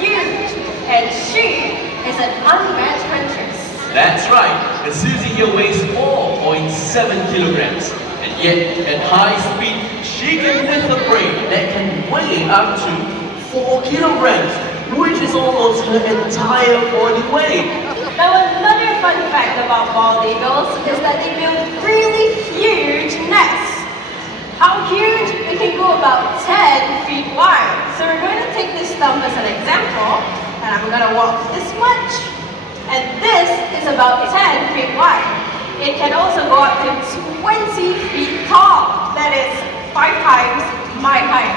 huge, and she is an unmatched huntress. That's right, and Susie here weighs 4.7 kilograms. And yet, at high speed, she can lift a prey that can weigh up to 4 kilograms, which is almost her entire body weight. Now another fun fact about bald eagles is that they build really huge nests. How huge? It can go about 10 feet wide. So we're going to take this stump as an example, and I'm going to walk this much. And this is about 10 feet wide. It can also go up to 20 feet tall. That is 5 times my height.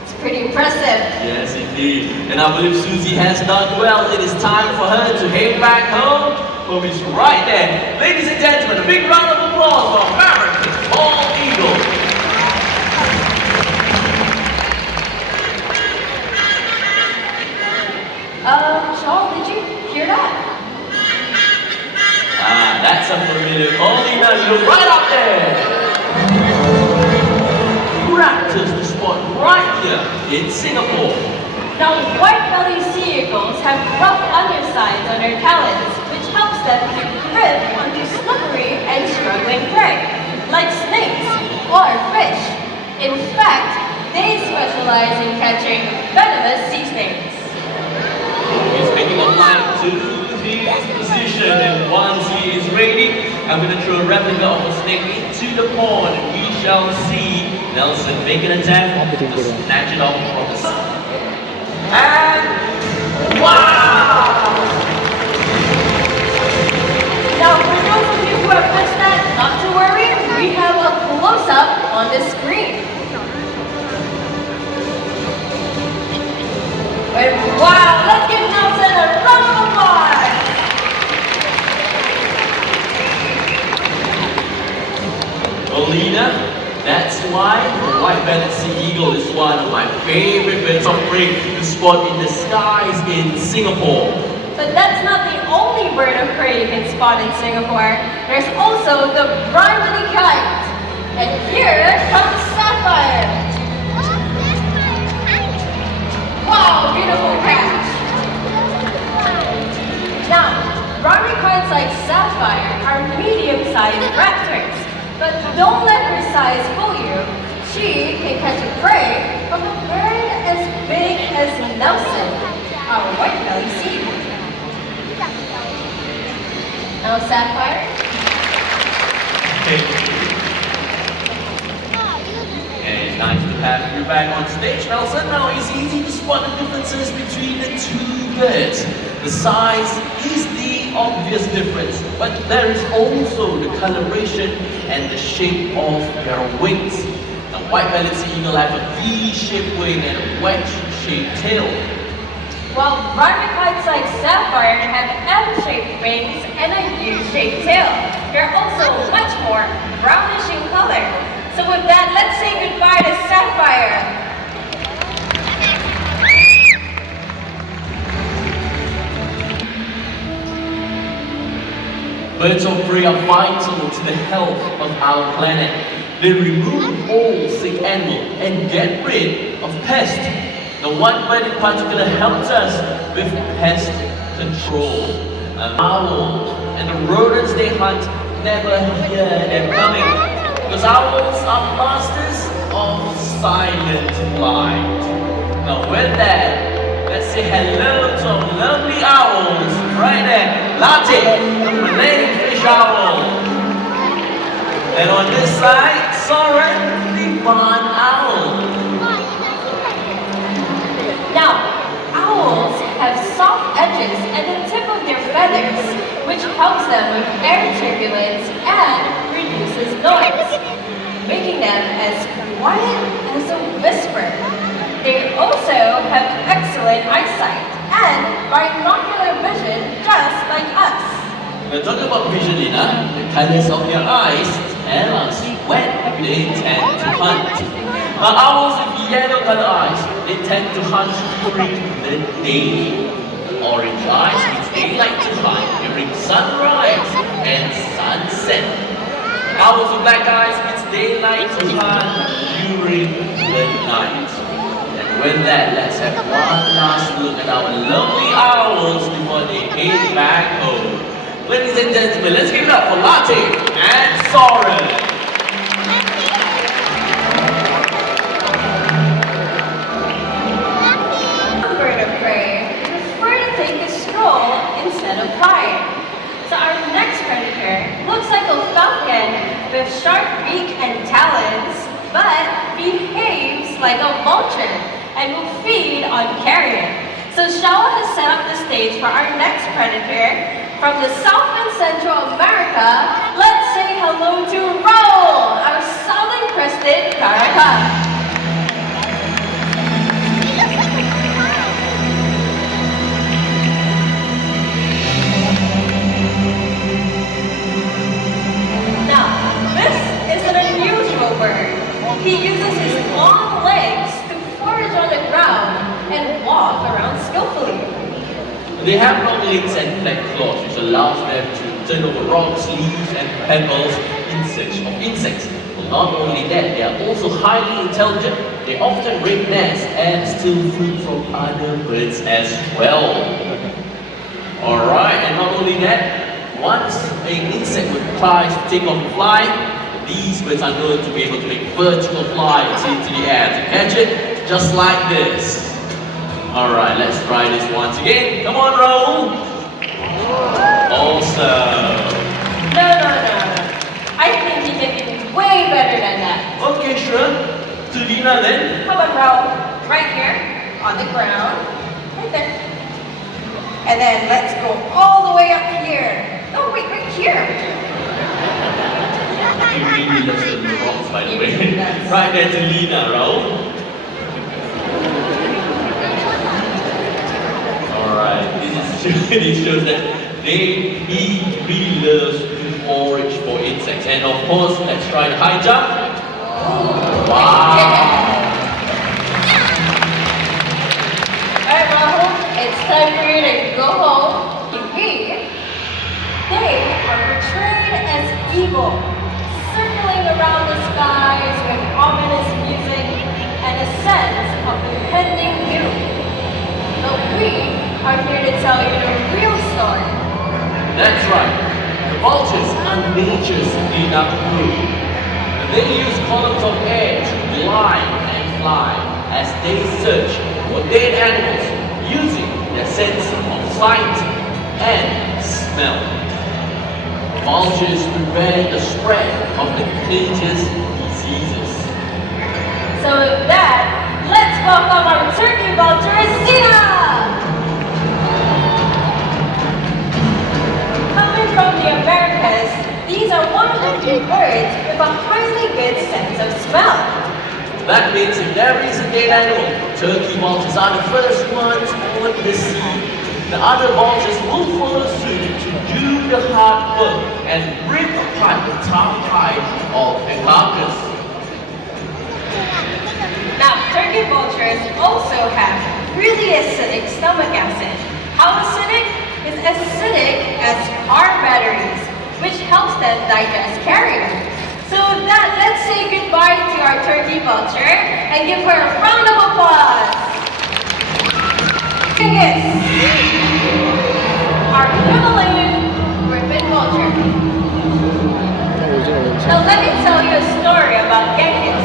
It's pretty impressive. Yes, indeed. And I believe Susie has done well. It is time for her to head back home. Well, it's right there. Ladies and gentlemen, a big round of applause for America's bald eagle. Shaw, did you hear that? That's a familiar Paulina, you're right up there! Raptors the spot right here in Singapore. Now, white-bellied sea eagles have rough undersides on their talons, which helps them to grip onto slippery and struggling prey, like snakes or fish. In fact, they specialize in catching venomous sea snakes. He's making a plan to his position, and once he is ready, I'm going to throw a replica of a snake into the pond, and we shall see Nelson make an attempt to snatch it off from the sun. And wow! Now, for those of you who have missed that, not to worry, we have a close-up on the screen. And wow, let's give Nelson a round of applause! Paulina, that's why the white-bellied sea eagle is one of my favorite birds of prey to spot in the skies in Singapore. But that's not the only bird of prey you can spot in Singapore. There's also the Brimley kite. And here comes Sapphire. Wow, beautiful catch. Now, Brimley kites like Sapphire are medium-sized raptors. But don't let her size fool you. She can catch a prey from a bird as big as Nelson, our white-bellied sea eagle. Now, Sapphire. And it's nice to have you back on stage, Nelson. Now it's easy to spot the differences between the two birds. The size is the obvious difference, but there is also the coloration and the shape of their wings. The white-bellied sea eagle have a V-shaped wing and a wedge-shaped tail. While Brimley kites like Sapphire have M-shaped wings and a U-shaped tail. They're also much more brownish in color. So with that, let's say goodbye to Sapphire. Birds of prey are vital to the health of our planet. They remove all sick animals and get rid of pests. The white-bellied in particular helps us with pest control. Owls and the rodents they hunt never hear them coming, because owls are masters of silent flight. Now with that, let's say hello to our lovely owls right there. Latte, the Malay fish owl. And on this side, Soren, the barn owl. Now, owls have soft edges at the tip of their feathers, which helps them with air turbulence and reduces noise, making them as quiet as a whisper. They also have excellent eyesight and binocular vision just like us. We're talking about vision, Lina. The colors of their eyes tell us when they tend to hunt. Now, owls with yellow color eyes, they tend to hunt during the day. Orange eyes means they like to hunt during sunrise and sunset. Owls with black eyes means they like to hunt during the night. And With that, let's have one last look at our lovely owls before they head back home. Ladies and gentlemen, let's give it up for Latte and Soren. Some bird of prey prefer to take a stroll instead of flying. So our next predator looks like a falcon with sharp beak and talons, but behaves like a vulture and will feed on carrion. So Shawa has set up the stage for our next predator from the South and Central America. Let's say hello to Raul, our southern crested caracal. Now, this is an unusual bird. He uses his long legs to forage on the ground and walk around skillfully. They have long legs and flat claws, which allows them to turn over rocks, leaves, and pebbles in search of insects. Well, not only that, they are also highly intelligent. They often raid nests and steal food from other birds as well. Alright, and not only that, once an insect tries to take off and fly, these birds are known to be able to make vertical flights into the air to catch it, just like this. Alright, let's try this once again. Come on, Raul. Awesome. No. I think he can do way better than that. Okay, sure. To Dina then. How about Raul? Right here, on the ground. Right there. And then let's go all the way up here. Oh, wait, right here. He really loves the rocks, by the He way. really does. Right there to Lina, Raul. Alright, this shows that he really loves to forage for insects. And of course, let's try the high jump. Wow! Alright, Rahul, it's time for you to go home. They are portrayed as evil, circling around the skies with ominous music and a sense of impending doom. But we are here to tell you the real story. That's right. The vultures are nature's cleanup crew. They use columns of air to glide and fly as they search for dead animals using their sense of sight and smell. Vultures prevent the spread of the contagious diseases. So with that, let's welcome our turkey vulture, Zina! Coming from the Americas, these are one of the few birds with a highly good sense of smell. That means if there is a dead animal, turkey vultures are the first ones on the scene. The other vultures will follow suit to do the hard work and rip apart the tough hide of the carcass. Now, turkey vultures also have really acidic stomach acid. How acidic? It's acidic as car batteries, which helps them digest carrion. So with that, let's say goodbye to our turkey vulture and give her a round of applause. Genghis, our Himalayan griffin vulture. Now let me tell you a story about Genghis.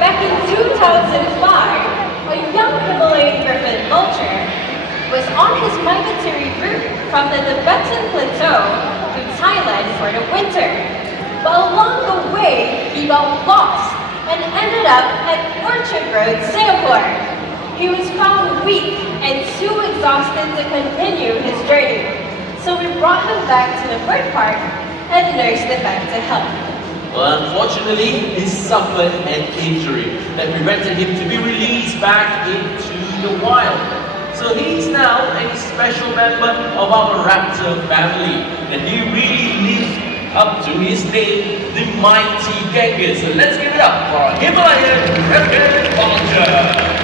Back in 2005, a young Himalayan griffin vulture was on his migratory route from the Tibetan Plateau to Thailand for the winter. But along the way, he got lost and ended up at Orchard Road, Singapore. He was found weak and too exhausted to continue his journey. So we brought him back to the bird park and nursed him back to health. Well, unfortunately, he suffered an injury that prevented him to be released back into the wild. So he's now a special member of our raptor family, and he really lived up to his name, the mighty Genghis. So let's give it up for our Himalayan griffin vulture.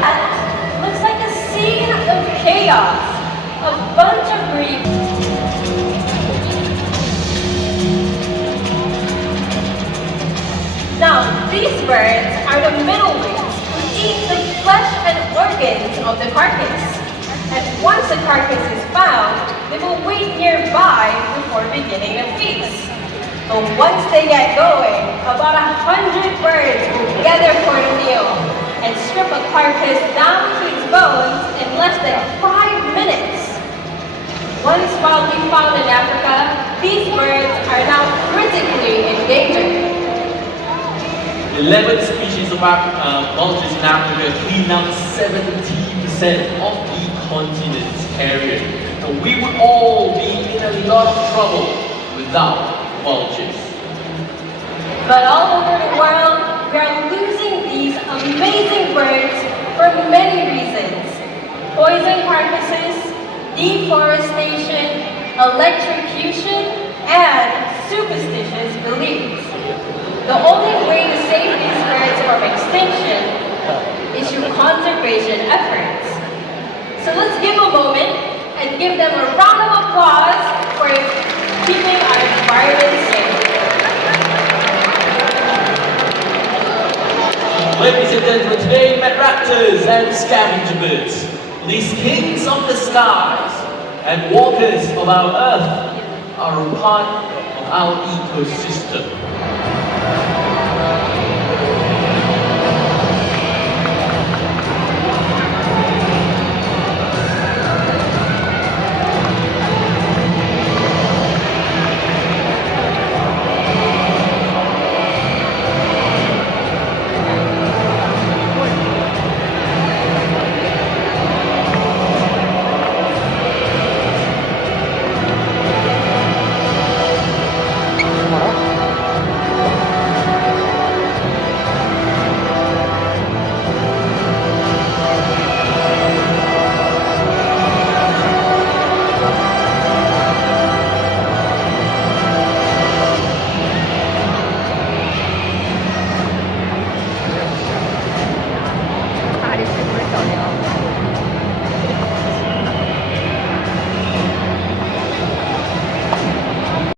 That looks like a scene of chaos. A bunch of breeds. these birds are the middleweights who eat the flesh and organs of the carcass. And once the carcass is found, they will wait nearby before beginning the feast. But once they get going, about 100 birds will gather for the meal and strip a carcass down to its bones in less than 5 minutes. Once wildly found in Africa, these birds are now critically endangered. 11 species of vultures in Africa clean up 70% of the continent's area. And we would all be in a lot of trouble without vultures. But all over the world, we are losing these amazing birds for many reasons. Poison carcasses, deforestation, electrocution, and superstitious beliefs. The only way to save these birds from extinction is through conservation efforts. So let's give a moment and give them a round of applause for keeping our environment safe. Ladies and gentlemen, today we met raptors and scavenger birds, these kings of the skies and walkers of our earth, are a part of our ecosystem.